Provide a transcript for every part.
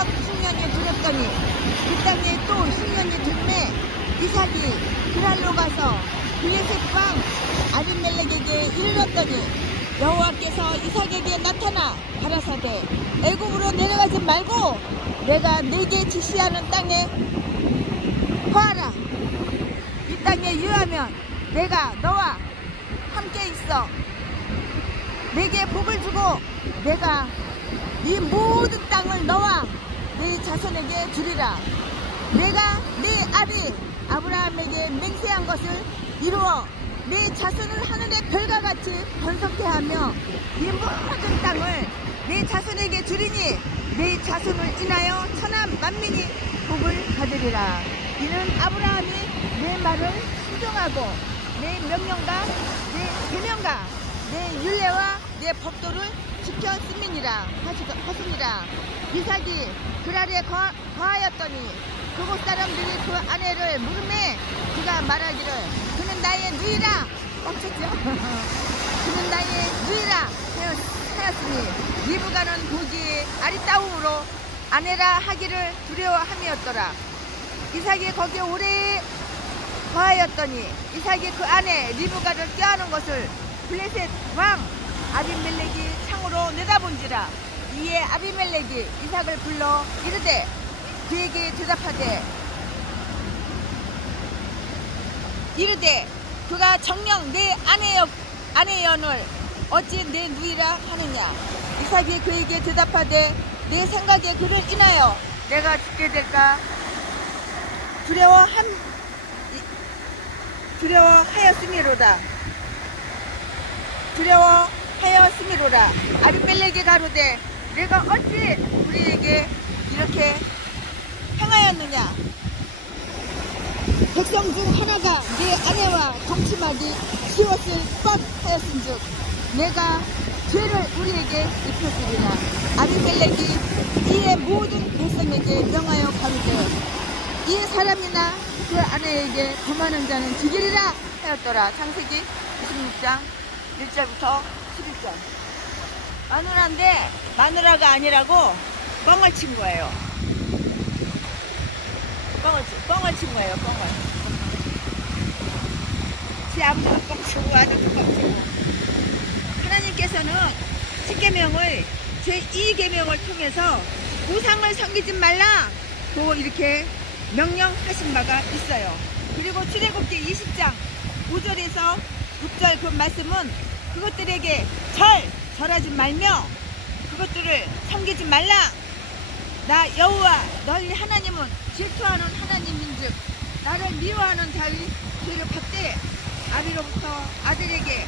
수천 십년이 두렵더니 그 땅에 또 십년이 들매 이삭이 그랄로 가서 블레셋 왕 아비멜렉에게 이르렀더니 여호와께서 이삭에게 나타나 가라사대 애굽으로 내려가지 말고 내가 네게 지시하는 땅에 거하라. 이 땅에 유하면 내가 너와 함께 있어 네게 복을 주고 내가 네 모든 땅을 너와 네 자손에게 주리라. 내가 네 아비 아브라함에게 맹세한 것을 이루어 네 자손을 하늘의 별과 같이 번성케 하며 이 모든 땅을 네 자손에게 주리니 네 자손을 인하여 천하 만민이 복을 받으리라. 이는 아브라함이 내 말을 순종하고 내 명령과 내 계명과 내 율례와 내 법도를 지켰음이니라 하시니라. 이삭이 그랄에 거하였더니 그곳 사람들이 그 아내를 물음에 그가 말하기를 그는 나의 누이라 멈췄죠. 그는 나의 누이라 하였으니 리브가는 보기에 아리따움으로 아내라 하기를 두려워함이었더라. 이삭이 거기에 오래 거하였더니 이삭이 그 아내 리브가를 껴안은 것을 블레셋 왕 아비멜렉이 창으로 내다본지라. 이에 아비멜렉이 이삭을 불러 이르되 그에게 대답하되 이르되 그가 정녕 내 아내연을 어찌 내 누이라 하느냐. 이삭이 그에게 대답하되 내 생각에 그를 인하여 내가 죽게 될까 두려워하였음이로라. 아비멜렉이 가로되 내가 어찌 우리에게 이렇게 행하였느냐. 백성 중 하나가 네 아내와 동침하기 쉬웠을 뻔하였은즉 내가 죄를 우리에게 입혔으리라. 아비멜렉이 이에 모든 백성에게 명하여 가로되 이 사람이나 그 아내에게 범하는 자는 죽이리라 하였더라. 창세기 26장 1절부터 11절. 마누라인데 마누라가 아니라고 뻥을 친 거예요. 뻥을 친 거예요. 제 아버지가 뻥치고 아들도 뻥치고. 하나님께서는 10계명을 제2계명을 통해서 우상을 섬기지 말라고 이렇게 명령하신 바가 있어요. 그리고 출애굽기 20장 5절에서 6절 그 말씀은 그것들에게 절하지 말며 그것들을 섬기지 말라. 나 여호와 너희 하나님은 질투하는 하나님인즉 나를 미워하는 자의 죄를 받되 아비로부터 아들에게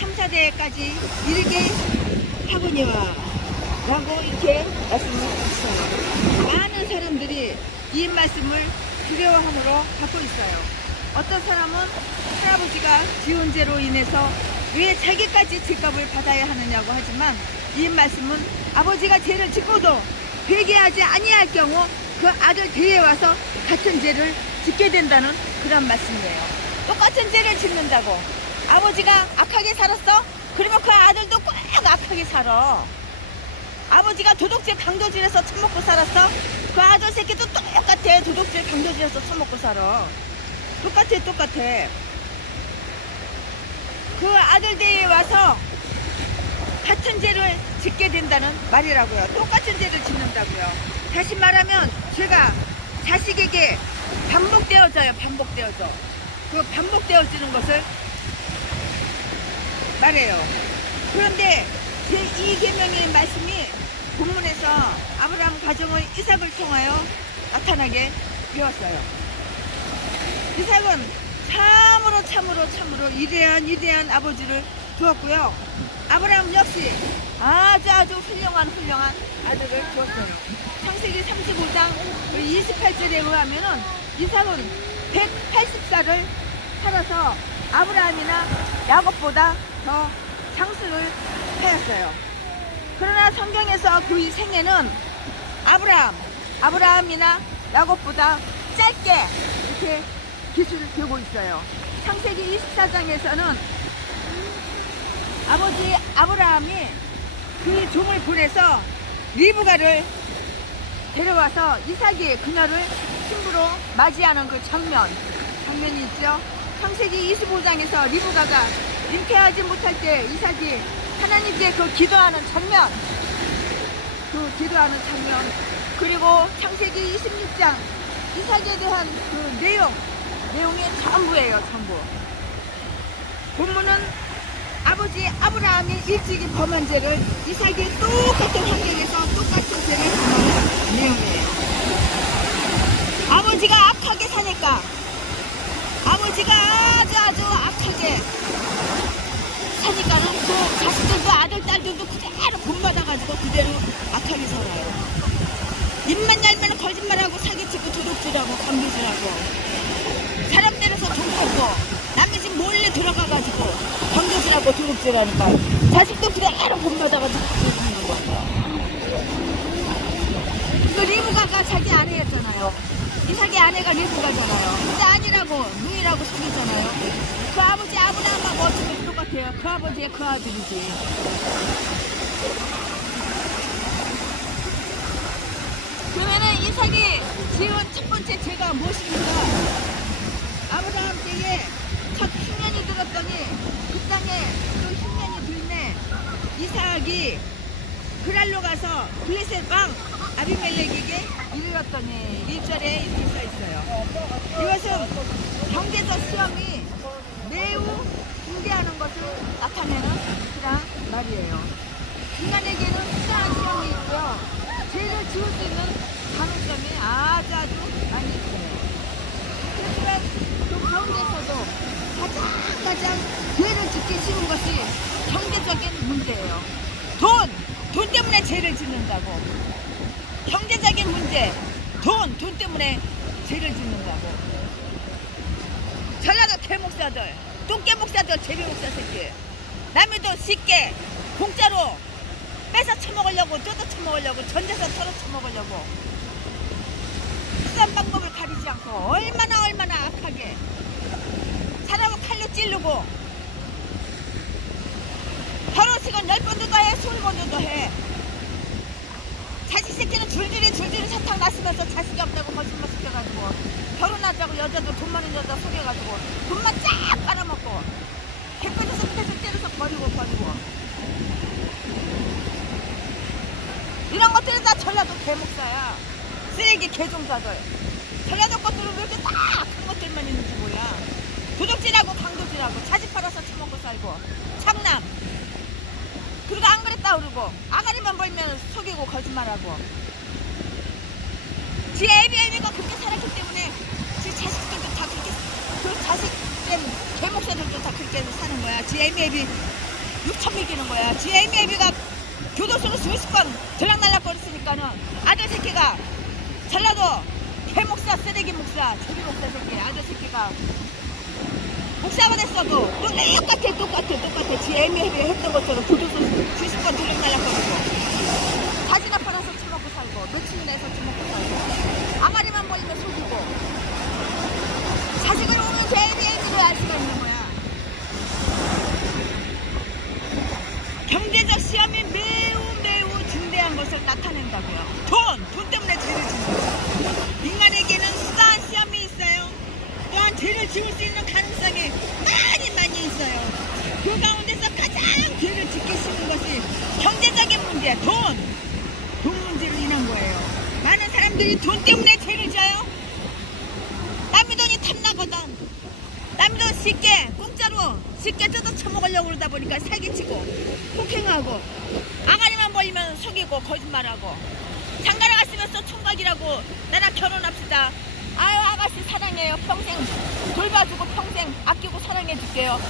3사대까지 이르게 하거니와 라고 이렇게 말씀을 하셨어요. 많은 사람들이 이 말씀을 두려워함으로 받고 있어요. 어떤 사람은 할아버지가 지은 죄로 인해서 왜 자기까지 죄값을 받아야 하느냐고 하지만 이 말씀은 아버지가 죄를 짓고도 회개하지 아니할 경우 그 아들 뒤에 와서 같은 죄를 짓게 된다는 그런 말씀이에요. 똑같은 죄를 짓는다고 아버지가 악하게 살았어? 그러면 그 아들도 꼭 악하게 살아. 아버지가 도둑질 강도질해서 처먹고 살았어? 그 아들 새끼도 똑같아. 도둑질 강도질해서 처먹고 살아. 똑같아. 그 아들 대에 와서 같은 죄를 짓게 된다는 말이라고요. 똑같은 죄를 짓는다고요. 다시 말하면 죄가 자식에게 반복되어져요. 그 반복되어지는 것을 말해요. 그런데 제2계명의 말씀이 본문에서 아브라함 가정의 이삭을 통하여 나타나게 되었어요. 이삭은 참으로 위대한 아버지를 두었고요. 아브라함 역시 아주 훌륭한 아들을 두었어요. 창세기 35장 28절에 의하면은 이삭은 180살을 살아서 아브라함이나 야곱보다 더 장수를 하였어요. 그러나 성경에서 그의 생애는 아브라함이나 야곱보다 짧게 이렇게 기술을 들고 있어요. 창세기 24장에서는 아버지 아브라함이 그 종을 보내서 리브가를 데려와서 이삭이 그녀를 신부로 맞이하는 그 장면이 있죠. 창세기 25장에서 리브가가 잉태하지 못할 때 이삭이 하나님께 그 기도하는 장면, 그리고 창세기 26장 이삭에 대한 그 내용이 전부예요. 전부. 본문은 아버지 아브라함이 일찍이 범한 죄를 이삭이 똑같은 환경에서 똑같은 죄를 범하는 내용이에요. 아버지가 악하게 사니까, 아버지가 아주 악하게 사니까는 그 자식들도 아들, 딸들도 그대로 본받아가지고 그대로 악하게 살아요. 입만 열면 거짓말하고 사기치고 도둑질하고 강도질하고 사람 때려서 돈 뺏고 남의 집 몰래 들어가가지고 강도질하고 도둑질하니까 자식도 그대로 본받아가지고 그러는 거예요. 그 리브가가 자기 아내였잖아요. 이삭의 아내가 리브가잖아요. 근데 아니라고 누이라고 속였잖아요. 그 아버지 아브라함하고 어떻게 똑같아요. 그 아버지의 그 아들이지. 그러면은 이삭이 지은 첫 번째 죄가 무엇입니까? 아브라함 때에 첫 흉년이 들었더니 그 땅에 또 흉년이 들네. 이삭이 그랄로 가서 블레셋 왕 아비멜렉에게 이르렀더니 1절에 이렇게 써 있어요. 이것은 경제적 시험이 매우 중대하는 것을 나타내는 그런 말이에요. 인간에게는 수많은 시험이 있고요. 죄를 지을 수 있는 가능성이 아주 많이 있어요. 그렇지만 그 가운데서도 가장 죄를 짓기 쉬운 것이 경제적인 문제예요. 돈 때문에 죄를 짓는다고. 경제적인 문제, 돈 때문에 죄를 짓는다고. 전라도 대목사들, 똥개 목사들, 제비 목사 새끼. 남의 돈 쉽게 공짜로 뺏어 처먹으려고, 뜯어 처먹으려고, 전재산 털어 처먹으려고 수단 방법을 가리지 않고 얼마나 악하게 사람을 칼로 찌르고 결혼식은 10번도 더 해, 20번도 더 해. 자식 새끼는 줄줄이 사탕 났으면서 자식이 없다고 거짓말 시켜가지고 결혼하자고 여자도 돈 많은 여자 속여가지고 돈만 쫙 빨아먹고 개뼈에서 패서 때려서 버리고 이런 것들은 다 전라도 대목사야. 쓰레기 개종자들. 전라도 것들은 왜 이렇게 다 큰 것들만 있는지 몰라. 도둑질하고 강도질하고 자식 팔아서 처먹고 살고 장남. 그리고 안 그랬다 그러고 아가리만 벌면 속이고 거짓말하고. 지 애비가 그렇게 살았기 때문에 지 자식들도 다 그렇게, 그 자식된 개목사들도 다 그렇게 사는 거야. 지 애비 6천 먹이는 거야. 지 애비가 교도소로 수십 번 들락날락거렸으니까는 아들 새끼가 전라도 개목사, 쓰레기 목사, 제비 목사 새끼 아들 새끼가 목사가 됐어도 똑같아. 지 애비 했던 것처럼 교도소 수십 번 들락날락거리고 자지나 팔아서 처먹고 살고 며칠 내서 처먹고 살고 아가리만 보이면 속이고 자식을 오면 제 애비를 알 수가 있는 거야. 경제적 시험이 매우 중대한 것을 나타낸다고요. 돈 때문에 죄를 짓는 거예요. 인간에게는 수다한 시험이 있어요. 또한 죄를 지을 수 있는 가능성이 많이 있어요. 그 가운데서 가장 죄를 짓기 쉬운 것이 경제적인 문제, 돈 문제로 인한 거예요. 많은 사람들이 돈 때문에 죄를 져요. 남의 돈이 탐나거든. 남의 돈 공짜로 쉽게 뜯어 처먹으려고 그러다 보니까 사기치고 폭행하고 아가리만 보이면 속이고 거짓말하고 장가를 갔으면서 총각이라고 나랑 결혼합시다. 아유 아가씨 사랑해요. 평생 돌봐주고 평생 아끼고 사랑해줄게요.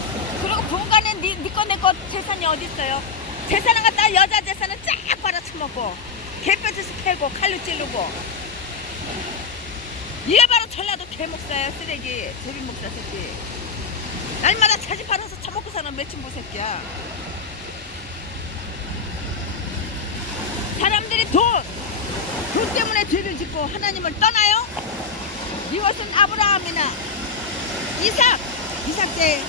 그리고 본가는 니꺼 내꺼 재산이 어디 있어요. 재산을 갖다 여자 재산은 쫙 빨아쳐먹고 개뼈듯이 패고 칼로 찌르고. 이게 바로 전라도 개목사야. 쓰레기 제비 목사 새끼. 날마다 자지 팔아서 처먹고 사는 매춘부 새끼야. 사람들이 돈 때문에 죄를 짓고 하나님을 떠나요? 이것은 아브라함이나 이삭 때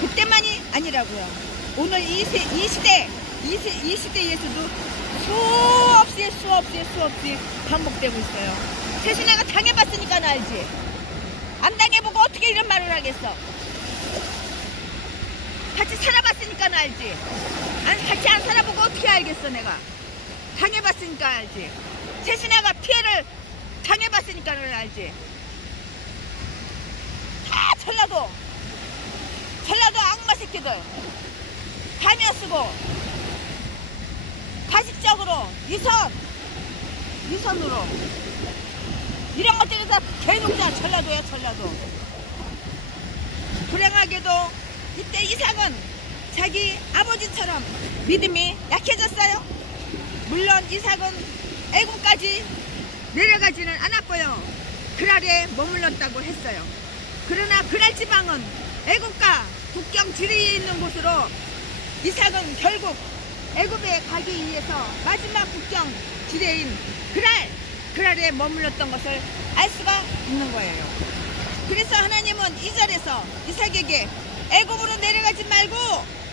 그때만이 아니라고요. 오늘 이 시대 이 시대에서도 수없이 반복되고 있어요. 태순이가 당해봤으니까 알지. 안 당해보고 어떻게 이런 말을 하겠어. 같이 살아봤으니까 알지. 같이 안 살아보고 어떻게 알겠어. 내가 당해봤으니까 알지. 태순이가 피해를 당해봤으니까 알지. 다 전라도 악마 새끼들 가면 쓰고 가식적으로 위선으로 이런 것들이 다 개놈자. 전라도야 전라도. 불행하게도 이때 이삭은 자기 아버지처럼 믿음이 약해졌어요. 물론 이삭은 애굽까지 내려가지는 않았고요. 그랄에 머물렀다고 했어요. 그러나 그랄 지방은 애굽과 국경 지리에 있는 곳으로 이삭은 결국 애굽에 가기 위해서 마지막 국경 지대인 그랄에 머물렀던 것을 알 수가 있는 거예요. 그래서 하나님은 2절에서 이삭에게 애굽으로 내려가지 말고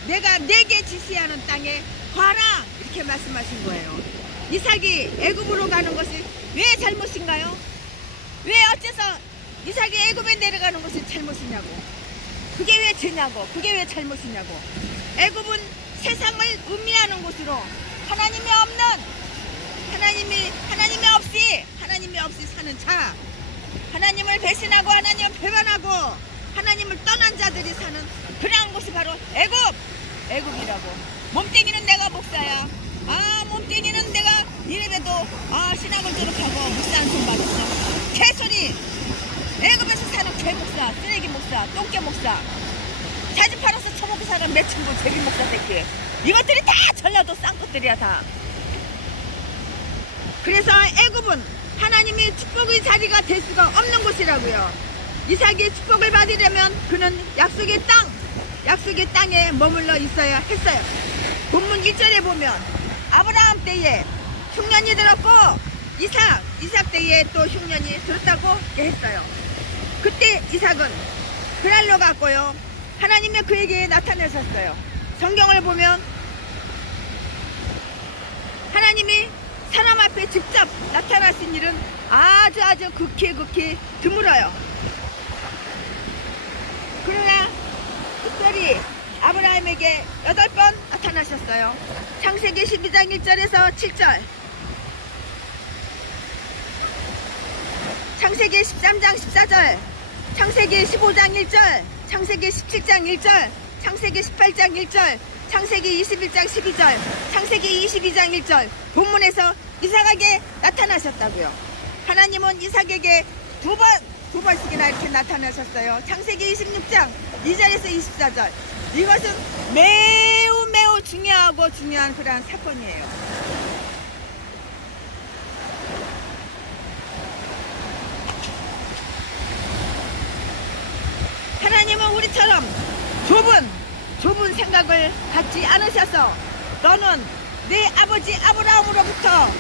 내가 내게 지시하는 땅에 가라 이렇게 말씀하신 거예요. 이삭이 애굽으로 가는 것이 왜 잘못인가요? 왜 어째서 이삭이 애굽에 내려가는 것이 잘못이냐고. 그게 왜 죄냐고. 그게 왜 잘못이냐고. 애굽은 세상을 의미하는 곳으로 하나님이 없이 사는 자, 하나님을 배신하고 하나님을 배반하고 하나님을 떠난 자들이 사는 그러한 곳이 바로 애굽이라고. 몸뚱이는 내가 목사야. 몸뚱이는 내가 니네배도 신학을 졸업하고 목사 한 손 받았어. 개소리. 애굽에서 사는 개목사, 쓰레기 목사, 똥개 목사, 자지 팔아서 처먹고 사는 매춘부 제비 목사 새끼. 이것들이 다 전라도 쌍것들이야 다. 그래서 애굽은 하나님이 축복의 자리가 될 수가 없는 곳이라고요. 이삭이 축복을 받으려면 그는 약속의 땅에 머물러 있어야 했어요. 본문 1절에 보면 아브라함 때에 흉년이 들었고 이삭 때에 또 흉년이 들었다고 했어요. 그때 이삭은 그랄로 갔고요. 하나님이 그에게 나타나셨어요. 성경을 보면 하나님이 사람 앞에 직접 나타나신 일은 아주 극히 드물어요. 그러나 특별히 아브라함에게 8번 나타나셨어요. 창세기 12장 1절에서 7절, 창세기 13장 14절, 창세기 15장 1절, 창세기 17장 1절, 창세기 18장 1절, 창세기 21장 12절, 창세기 22장 1절 본문에서 이삭에게 나타나셨다고요. 하나님은 이삭에게 두 번씩이나 이렇게 나타나셨어요. 창세기 26장 2절에서 24절. 이것은 매우 중요한 그러한 사건이에요. 하나님은 우리처럼 좁은 생각을 갖지 않으셔서 너는 내 아버지 아브라함으로부터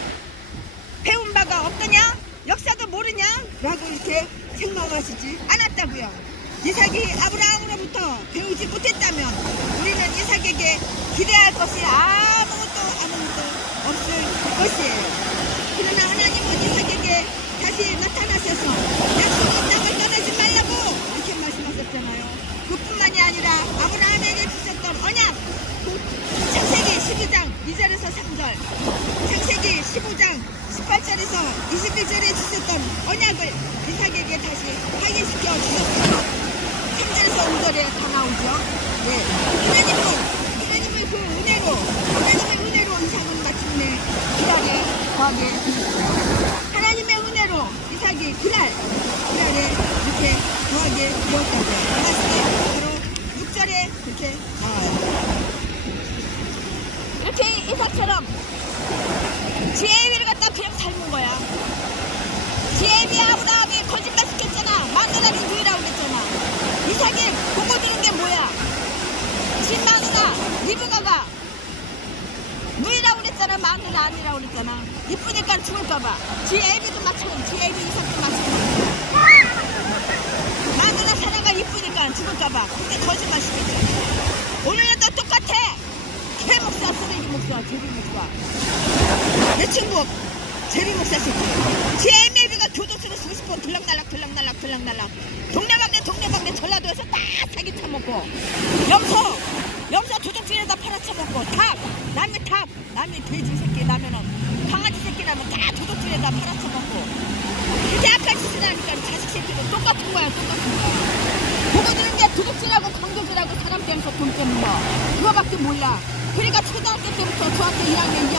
배운 바가 없더냐? 역사도 모르냐? 라고 이렇게 생각하시지 않았다고요. 이삭이 아브라함으로부터 배우지 못했다면 우리는 이삭에게 기대할 것이 아무것도 없을 것이에요. 그러나 하나님은 이삭에게 다시 나타나셔서 약속의 땅을 떠나지 말라고 이렇게 말씀하셨잖아요. 그뿐만이 아니라 아브라함에게 주셨던 언약, 창세기 12장 2절에서 3절, 창세기 15장 18절에서 21절에 주셨던 언약을 이삭에게 다시 확인시켜 주셨어요. 3절에서 5절에 다 나오죠. 네. 하나님의 그 은혜로 이삭은 마침내 그랄에 거하게 되셨어요. 하나님의 은혜로 이삭이 그랄에 이렇게 거하게 되었다고요. 바로 6절에 그렇게 나와요. 이렇게 이삭처럼 지혜비를 갖다 그냥 닮은 거야. 지혜비 아브라함이 거짓말 시켰잖아. 마누라를 누이라고 그랬잖아. 이삭이 보고 들은 게 뭐야? 지 마누라 리브가가 누이라고 그랬잖아. 마누라 아니라고 그랬잖아. 이쁘니까 죽을까봐. 지혜비도 마찬가지. 지혜비 이삭도 마찬가지. 마누라 사내가 이쁘니까 죽을까봐. 그때 거짓말 시켰잖아. 오늘은 또 똑같아. 개목사 쓰레기 목사, 제비 목사. 내 친구 제비 목사 새끼. 제 애매비가 교도소로 쓰고 싶어. 들락날락 동네방네 전라도에서 다 사기 처먹고 염소 도둑질에다 팔아쳐먹고 남이 돼지 새끼 나면은 강아지 새끼 나면 다 도둑질에다 팔아쳐먹고 이렇게 악한 짓을 하니까 자식 새끼도 똑같은 거야. 보고 들은 게 도둑질하고 강도질하고 사람 때면서 돈 때문에 그거밖에 몰라. 그러니까 초등학교 때부터 중학교 1학년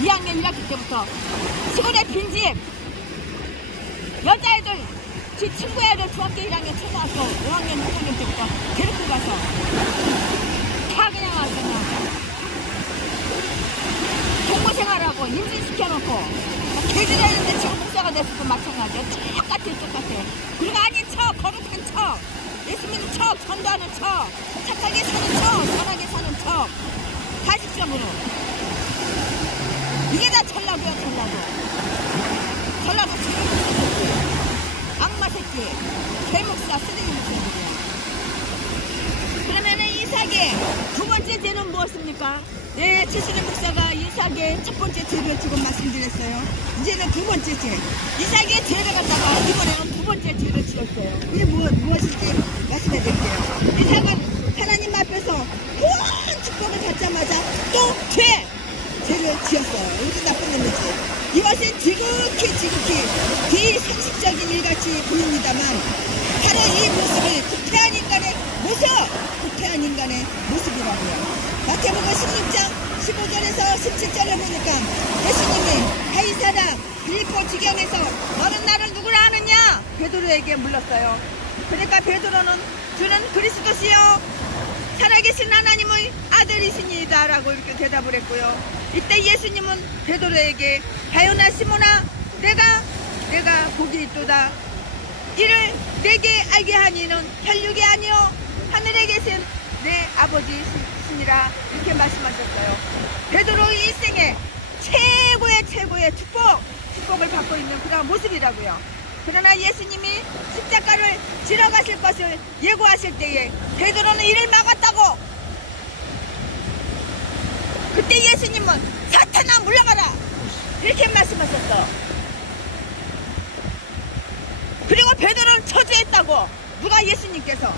2학년 때부터 시골에 빈집 여자애들 지 친구 애들 중학교 1학년 초등학교 5학년 6학년 때부터 데리고 가서 다 그냥 와서 동무생활하고 임신시켜놓고 개들했는데 지금 목사가 됐어도 마찬가지야. 똑같아. 그리고 아닌 척 거룩한 척 예수 믿는 척 전도하는 척 착하게 사는 척 선하게 사는 척 가식적으로 이게 다 전라도야. 전라도 제목사 악마 새끼 개목사 쓰레기 목사들이야. 그러면은 이삭의 두 번째 죄는 무엇입니까? 네, 최순일 목사가 이삭의 첫 번째 죄를 지금 말씀드렸어요. 이제는 두 번째 죄. 이삭의 죄를 갖다가 이번에는 두 번째 죄를 지었어요. 그게 무엇인지 말씀해 드릴게요. 이삭은 하나님 앞에서 큰 축복을 받자마자 또 죄를 지었어요. 이것이 나쁜 놈이지. 이것은 지극히 비상식적인 일같이 보입니다만 바로 이 모습을 구태한 인간의 모습이라고요. 마태복음 16장 15절에서 17절을 보니까 예수님이 가이사랴 빌립보 지경에서 너는 나를 누구라 하느냐 베드로에게 물렀어요. 그러니까 베드로는 주는 그리스도시요 살아계신 하나님의 아들이시니이다 라고 이렇게 대답을 했고요. 이때 예수님은 베드로에게 바요나 시몬아 내가 복이 있도다. 이를 내게 알게 하니는 혈육이 아니요 하늘에 계신 내 아버지시니라 이렇게 말씀하셨어요. 베드로의 일생에 최고의 축복을 받고 있는 그런 모습이라고요. 그러나 예수님이 십자가를 지러 가실 것을 예고하실 때에 베드로는 이를 막았다고. 그때 예수님은 사탄아 물러가라 이렇게 말씀하셨어. 그리고 베드로를 저주했다고 누가 예수님께서.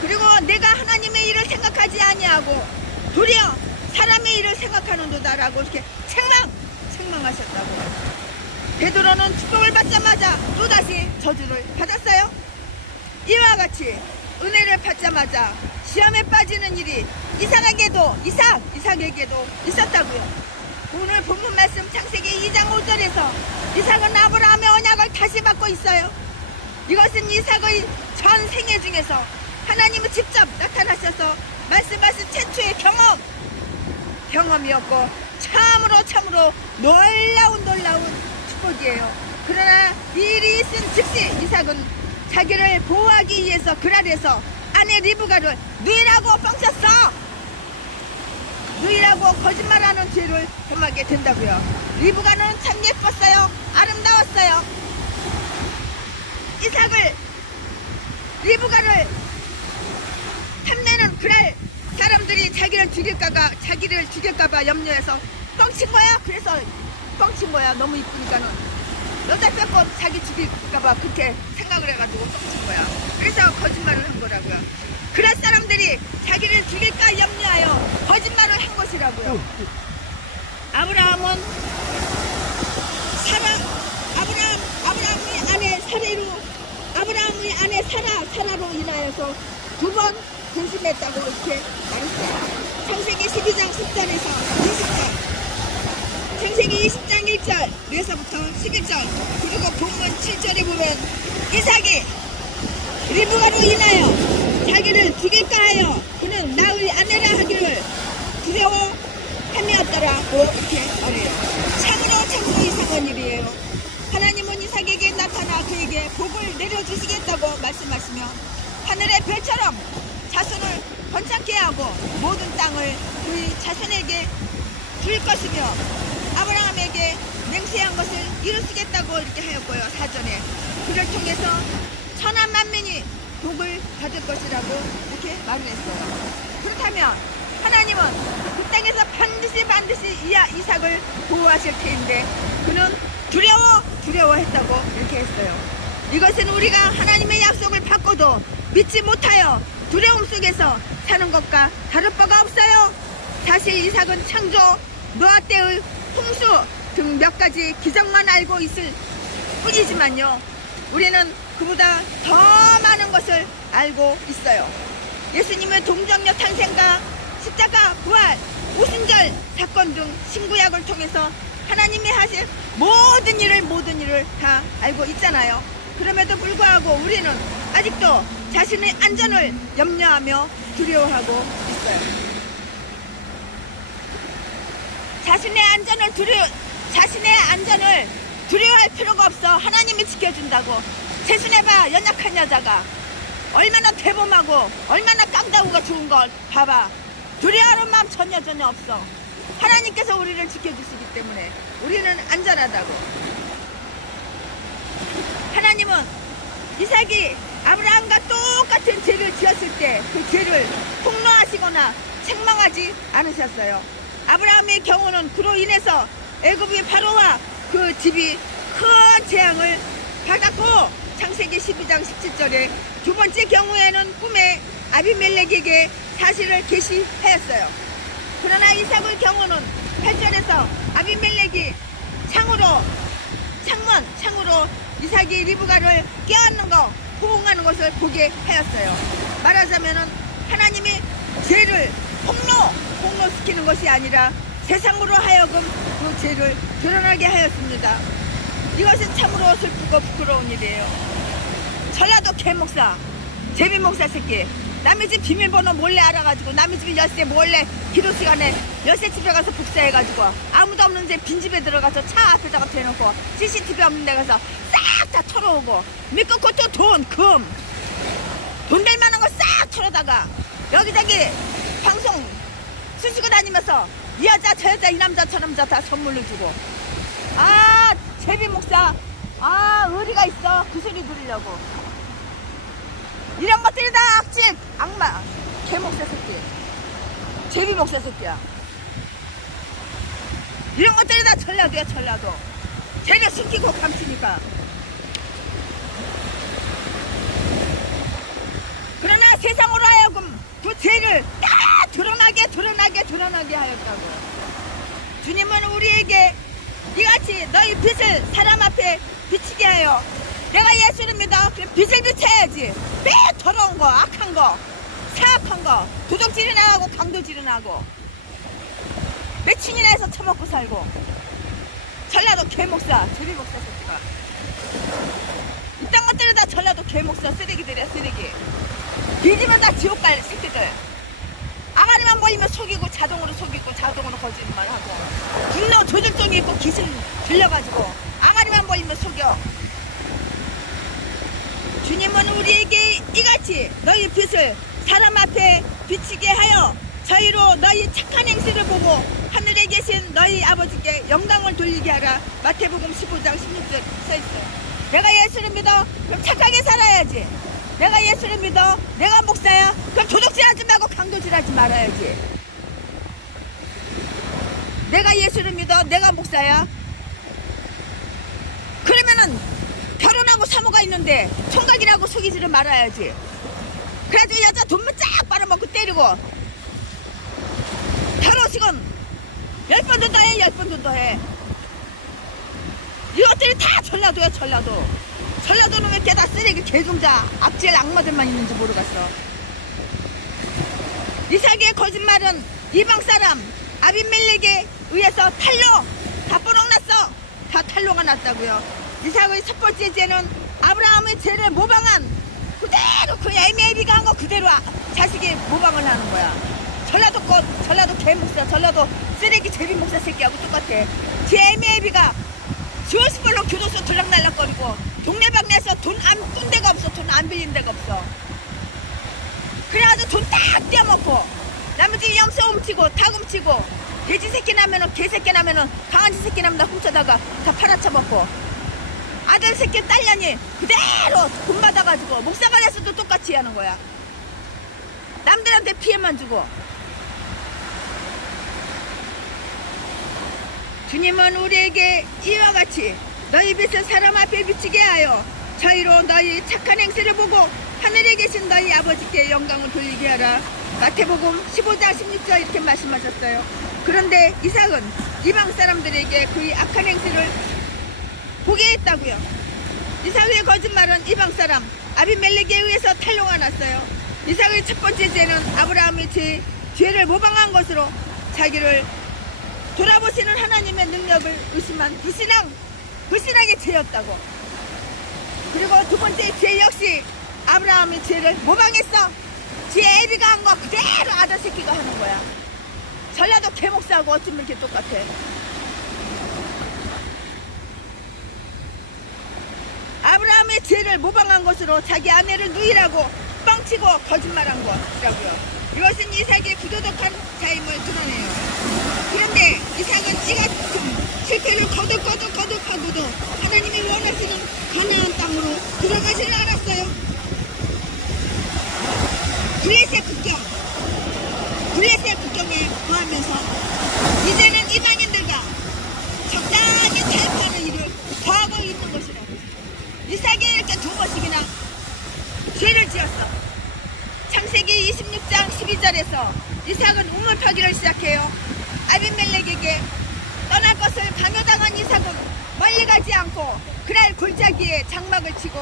그리고 내가 하나님의 일을 생각하지 아니하고 도리어 사람의 일을 생각하는도다라고 이렇게 책망하셨다고. 베드로는 축복을 받자마자 또다시 저주를 받았어요. 이와 같이 은혜를 받자마자 시험에 빠지는 일이 이삭에게도 있었다고요. 오늘 본문 말씀 창세기 2장 5절에서 이삭은 아브라함의 언약을 다시 받고 있어요. 이것은 이삭의 전 생애 중에서 하나님은 직접 나타나셔서 말씀하신 최초의 경험이었고 참으로 놀라운 축복이에요. 그러나 이 일이 있은 즉시 이삭은 자기를 보호하기 위해서 그 아래서 아내 리브가를 누이라고 뻥쳤어. 누이라고 거짓말하는 죄를 범하게 된다고요. 리브가는 참 예뻤어요. 아름다웠어요. 리브가를 탐내는 그날 사람들이 자기를 죽일까봐 염려해서 뻥친 거야. 그래서 뻥친 거야. 너무 이쁘니까는 여자 뺏고 자기 죽일까봐 그렇게 생각을 해가지고 뻥친 거야. 그래서 거짓말을 한 거라고요. 그럴 사람들이 자기를 죽일까 염려하여 거짓말을 한 것이라고요. 아브라함의 아내 사라로 인하여서 두 번 근심했다고 이렇게 말했어요. 창세기 12장 10절에서 20절, 창세기 20장 1절에서부터 11절, 그리고 본문 7절에 보면 이삭이 리브가로 인하여 자기를 죽일까 하여 그는 나의 아내라 하기를 두려워함이었더라고 이렇게 말해요. 참으로 이상한 일이에요. 하나님은 이삭에게 나타나 그에게 복을 내려주시겠다고 말씀하시며 하늘의 별처럼 자손을 번창케 하고 모든 땅을 그의 자손에게 줄 것이며 아브라함에게 맹세한 것을 이루시겠다고 이렇게 하였고요. 사전에 그를 통해서 천한 만민이 복을 받을 것이라고 이렇게 말을 했어요. 그렇다면 하나님은 그 땅에서 반드시 이삭을 보호하실 테인데 그는 두려워했다고 이렇게 했어요. 이것은 우리가 하나님의 약속을 받고도 믿지 못하여 두려움 속에서 사는 것과 다를 바가 없어요. 사실 이삭은 창조, 노아 때의 홍수 등 몇 가지 기적만 알고 있을 뿐이지만요, 우리는 그보다 더 많은 것을 알고 있어요. 예수님의 동정녀 탄생과 십자가, 부활, 오순절 사건 등 신구약을 통해서 하나님이 하실 모든 일을 다 알고 있잖아요. 그럼에도 불구하고 우리는 아직도 자신의 안전을 염려하며 두려워하고 있어요. 자신의 안전을 두려워할 필요가 없어. 하나님이 지켜준다고. 재순해봐. 연약한 여자가 얼마나 대범하고 얼마나 깡다구가 좋은 걸 봐봐. 두려워하는 마음 전혀 없어. 하나님께서 우리를 지켜주시기 때문에 우리는 안전하다고. 하나님은 이삭이 아브라함과 똑같은 죄를 지었을 때 그 죄를 폭로하시거나 책망하지 않으셨어요. 아브라함의 경우는 그로 인해서 애굽의 바로와 그 집이 큰 재앙을 받았고, 창세기 12장 17절에 두 번째 경우에는 꿈에 아비멜렉에게 사실을 계시하였어요. 그러나 이삭의 경우는 8절에서 아비멜렉이 창으로 이삭이 리브가를 껴안는 거, 호응하는 것을 보게 하였어요. 말하자면은 하나님이 죄를 폭로시키는 것이 아니라 세상으로 하여금 그 죄를 드러나게 하였습니다. 이것은 참으로 슬프고 부끄러운 일이에요. 전라도 개목사, 제비목사 새끼, 남의 집 비밀번호 몰래 알아가지고 남의 집 열쇠 몰래 기도 시간에 열쇠 집에 가서 복사해가지고 아무도 없는 데 빈집에 들어가서 차 앞에다가 대놓고 CCTV 없는 데 가서 싹 다 털어오고, 믿고 그것도 돈 될 만한 거 싹 털어다가 여기저기 방송 수시고 다니면서 이 여자 저 여자 이 남자 저 남자 다 선물로 주고. 아, 제비목사, 의리가 있어. 그 소리 들으려고. 이런 것들이 다 악질, 악마, 개목사 새끼, 제비목사 새끼야. 이런 것들이 다 전라도야, 전라도. 쟤네 숨기고 감추니까. 그러나 세상으로 하여금 그 죄를 다 드러나게 하였다고. 주님은 우리에게 이같이 너희 빛을 사람 앞에 비치게 하여, 내가 예수를 믿어. 그럼 빛을 비춰야지. 매 더러운 거, 악한 거, 사악한 거, 도둑질이 나가고 강도질이 나고 매춘이나 해서 처먹고 살고. 전라도 개목사, 제비목사 새끼가. 이딴 것들은 다 전라도 개목사 쓰레기들이야, 쓰레기. 빚이면 다 지옥 갈 새끼들. 아가리만 보이면 속이고 자동으로 거짓말 하고, 분노 조절성이 있고 기술 들려가지고 아가리만 보이면 속여. 주님은 우리에게 이같이 너희 빛을 사람 앞에 비치게 하여 저희로 너희 착한 행실을 보고 하늘에 계신 너희 아버지께 영광을 돌리게 하라. 마태복음 15장 16절 써있어요. 내가 예수를 믿어. 그럼 착하게 살아야지. 내가 예수를 믿어. 내가 목사야. 그럼 도둑질하지 말고 강도질하지 말아야지. 내가 예수를 믿어. 내가 목사야. 그러면은 결혼하고 사모가 있는데 총각이라고 속이지를 말아야지. 그래가지고 여자 돈만 쫙 빨아먹고 때리고 결혼식은 10번도 더 해, 10번도 더 해. 이것들이 다 전라도야, 전라도. 전라도는 왜 이렇게 다 쓰레기, 개종자, 악질, 악마들만 있는지 모르겠어. 이삭의 거짓말은 이방 사람 아비멜렉에 의해서 다 뽀록났어. 다 탈로가 났다고요. 이삭의 첫 번째 죄는 아브라함의 죄를 모방한 그대로, 그 애미애비가 한 거 그대로 자식이 모방을 하는 거야. 전라도 개목사, 전라도 쓰레기 제비목사 새끼하고 똑같아. 제 애미애비가 지원시벌로 교도소 들락날락거리고 동네방네에서 돈 안 꾼 데가 없어. 돈 안 빌린 데가 없어. 그래가지고 돈 딱 떼어먹고 나머지 염소 훔치고 닭 훔치고 돼지 새끼 나면은, 개 새끼 나면은, 강아지 새끼 나면 다 훔쳐다가 다 팔아쳐먹고, 아들 새끼 딸년이 그대로 돈 받아가지고 목사가 돼서도 똑같이 하는 거야. 남들한테 피해만 주고. 주님은 우리에게 이와 같이 너희 빛을 사람 앞에 비치게 하여 저희로 너희 착한 행실을 보고 하늘에 계신 너희 아버지께 영광을 돌리게 하라. 마태복음 15장 16절 이렇게 말씀하셨어요. 그런데 이삭은 이방 사람들에게 그의 악한 행실을 보게 했다고요. 이삭의 거짓말은 이방 사람 아비멜렉에 의해서 탄로가 났어요. 이삭의 첫 번째 죄는 아브라함의 죄를 모방한 것으로 자기를 돌아보시는 하나님의 능력을 의심한 불신앙의 죄였다고. 그리고 두 번째 죄 역시 아브라함의 죄를 모방했어. 지 애비가 한 거 그대로 아들 새끼가 하는 거야. 전라도 개목사하고 어쩌면 이렇게 똑같아. 아브라함의 죄를 모방한 것으로 자기 아내를 누이라고 뻥치고 거짓말한 것이라고요. 이것은 이삭의 부도덕한 자임을 드러내요. 그런데 이삭은 이 같은 실패를 거듭하고도 하나님이 원하시는 가나안 땅으로 들어가지를 않았어요. 블레셋 국경에 거하면서 이제는 이방인들과 적당히 타협하는 일을 더하고 있는 것이라고. 이삭이 이렇게 두 번씩이나 죄를 지었어. 창세기 26장 12절에서 이삭은 우물 파기를 시작해요. 아비멜렉에게 떠날 것을 강요당한 이삭은 멀리 가지 않고 그날 골짜기에 장막을 치고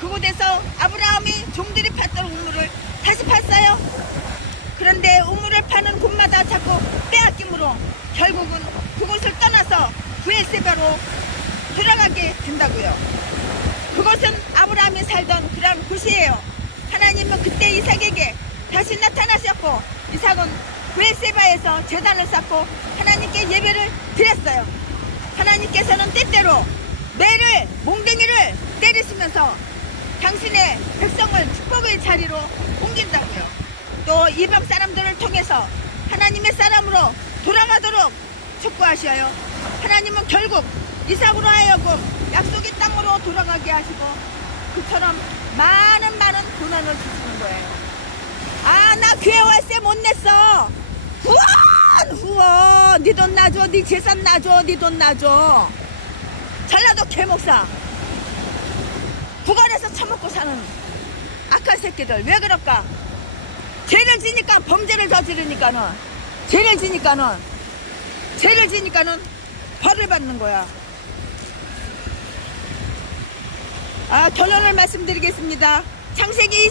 그곳에서 아브라함이 종들이 팠던 우물을 다시 팠어요. 그런데 우물을 파는 곳마다 자꾸 빼앗김으로 결국은 그곳을 떠나서 브엘세바로 들어가게 된다고요. 그것은 아브라함이 살던 그런 곳이에요. 하나님은 그때 이삭에게 다시 나타나셨고 이삭은 브엘세바에서 제단을 쌓고 하나님께 예배를 드렸어요. 하나님께서는 때때로 매를 몽둥이를 때리시면서 당신의 백성을 축복의 자리로 옮긴다고요. 또 이방 사람들을 통해서 하나님의 사람으로 돌아가도록 촉구하셔요. 하나님은 결국 이삭으로 하여금 약속의 땅으로 돌아가게 하시고 그처럼 많은 고난을 주시는 거예요. 아, 나 교회 월세 못 냈어. 후원 네 돈 놔줘. 네 재산 놔줘. 네 돈 놔줘. 전라도 개목사 구간에서 처먹고 사는 악한 새끼들 왜 그럴까? 죄를 지니까 범죄를 저지르니까는 죄를 지니까는 벌을 받는 거야. 결론을 말씀드리겠습니다. 창세기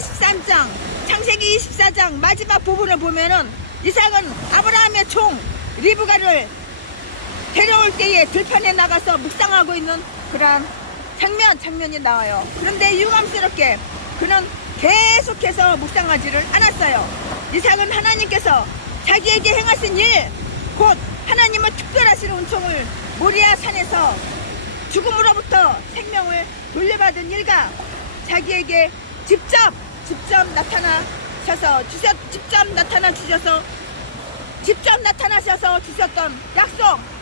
24장 마지막 부분을 보면은 이삭은 아브라함의 총 리브가를 데려올 때에 들판에 나가서 묵상하고 있는 그런 장면이 나와요. 그런데 유감스럽게 그는 계속해서 묵상하지를 않았어요. 이삭은 하나님께서 자기에게 행하신 일, 곧 하나님의 특별하신 은총을 모리아 산에서 죽음으로부터 생명을 돌려받은 일과 자기에게 직접 나타나셔서 주셨던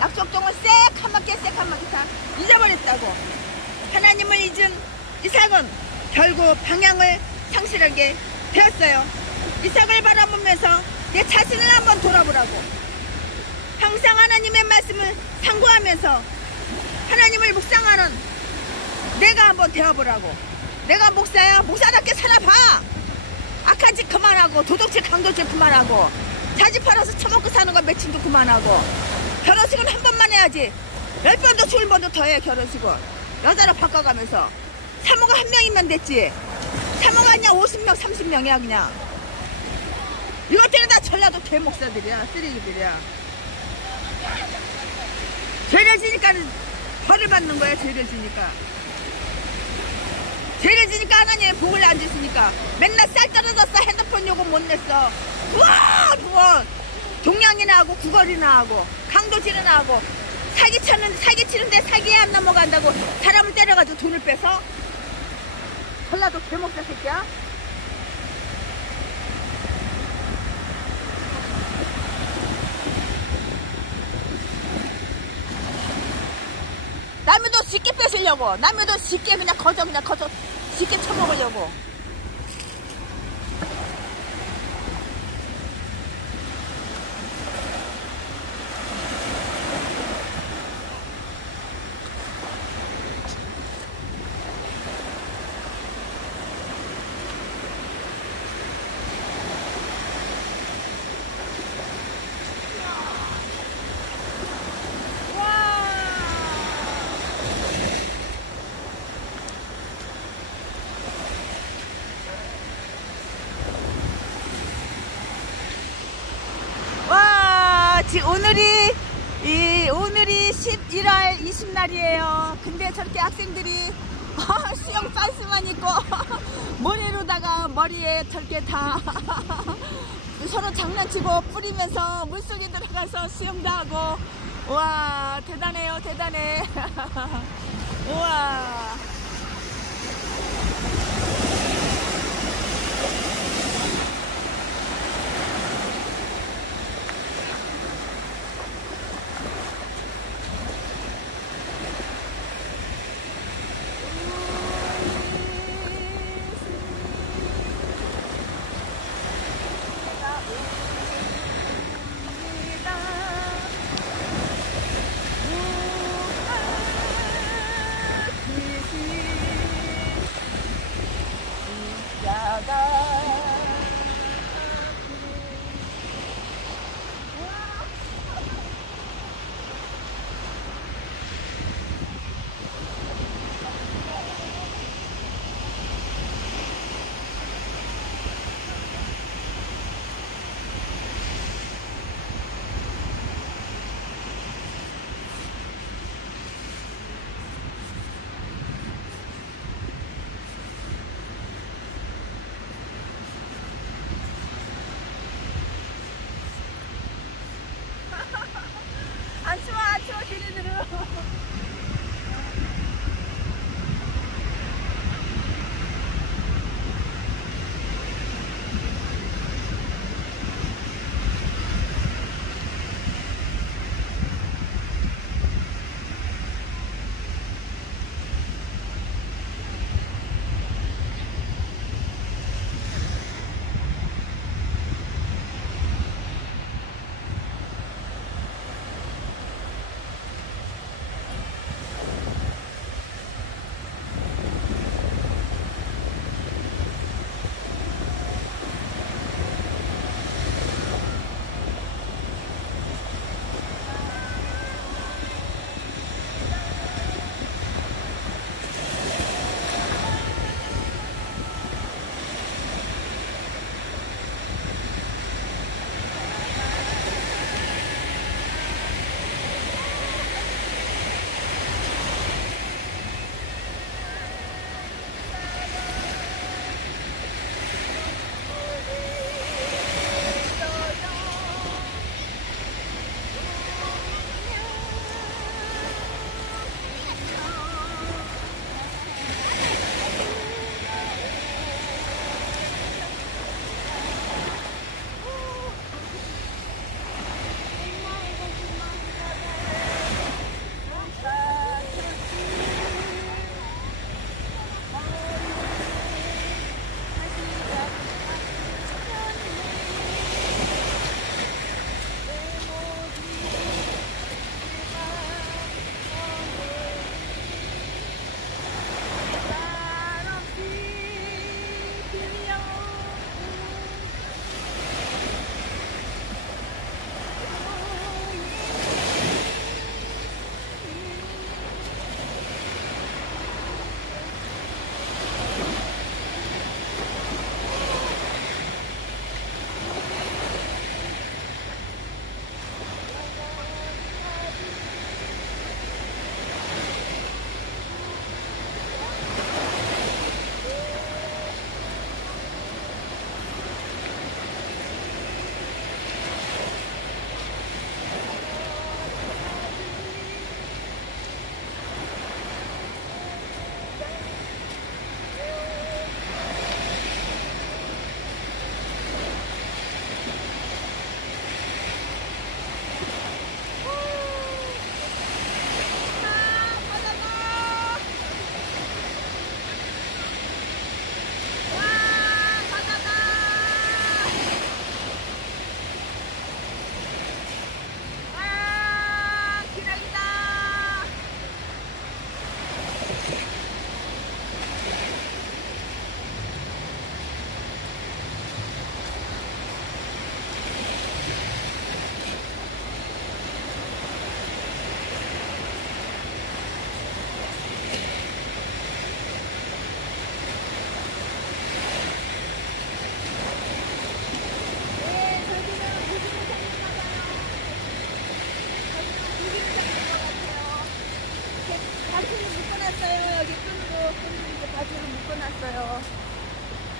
약속동을 새카맣게 다 잊어버렸다고. 하나님을 잊은 이삭은 결국 방향을 상실하게 되었어요. 이삭을 바라보면서 내 자신을 한번 돌아보라고. 항상 하나님의 말씀을 상고하면서 하나님을 묵상하는 내가 한번 되어보라고. 내가 목사야. 목사답게 살아봐. 악한 짓 그만하고 도둑질 강도질 그만하고 자지 팔아서 처먹고 사는 거 매칭도 그만하고 결혼식은 한 번만 해야지 10번도 20번도 더 해. 결혼식은 여자로 바꿔가면서 사모가 한 명이면 됐지. 사모가 그냥 50명 30명이야 그냥. 이것들은 다 전라도 개목사들이야. 쓰레기들이야. 죄를 지니까 벌을 받는 거야. 죄를 지니까 하나님의 복을 안 주시니까 맨날 쌀 떨어졌어. 핸드폰 요금 못 냈어. 부원 동양이나 하고 구걸이나 하고 강도질이나 하고 사기 치는데 사기에 안 넘어간다고 사람을 때려가지고 돈을 빼서. 전라도 개목사 새끼야. 남의 돈 쉽게 뺏으려고. 남의 돈 쉽게 그냥 거저 쉽게 처먹으려고. 오늘이 11월 20날이에요. 근데 저렇게 학생들이 수영 빤스만 입고 모래로다가 머리에 저렇게 다 서로 장난치고 뿌리면서 물속에 들어가서 수영도 하고. 우와, 대단해요, 대단해. 우와. 묶어놨어요. 여기 끈으로 이렇게 바지를 묶어놨어요.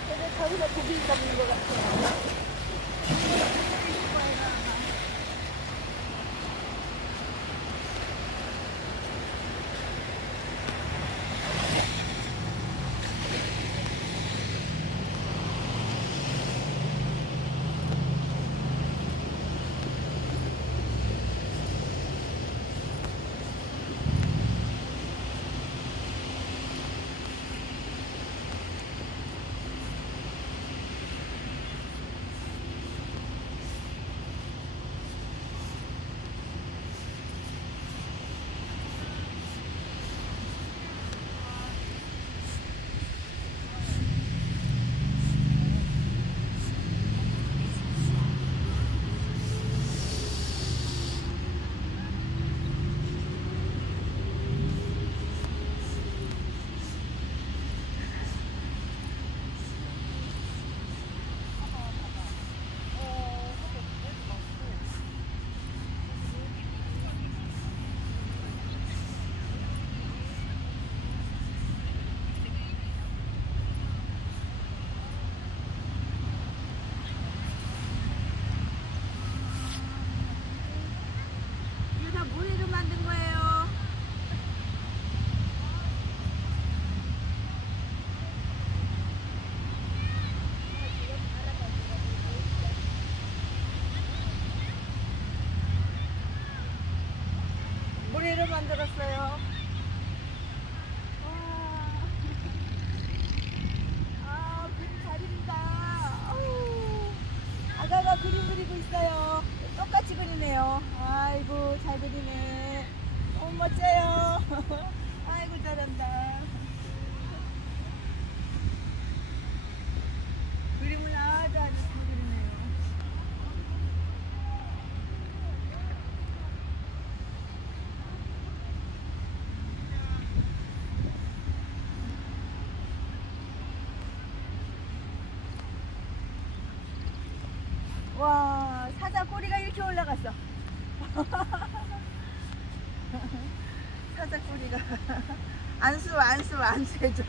근데 저기서 고기 잡는 것 같아요. 모래로 만든 거예요. 모래로 만들었어요. 그림 잘 그린다. 아가가 그림 그리고 있어요. 똑같이 그리네요. 아이고 잘 그리네. 멋져요. 아이고 잘한다. 그림을 아주 잘 그리네요. 와, 사자 꼬리가 이렇게 올라갔어. 사자 꼬리가 안수 해줘.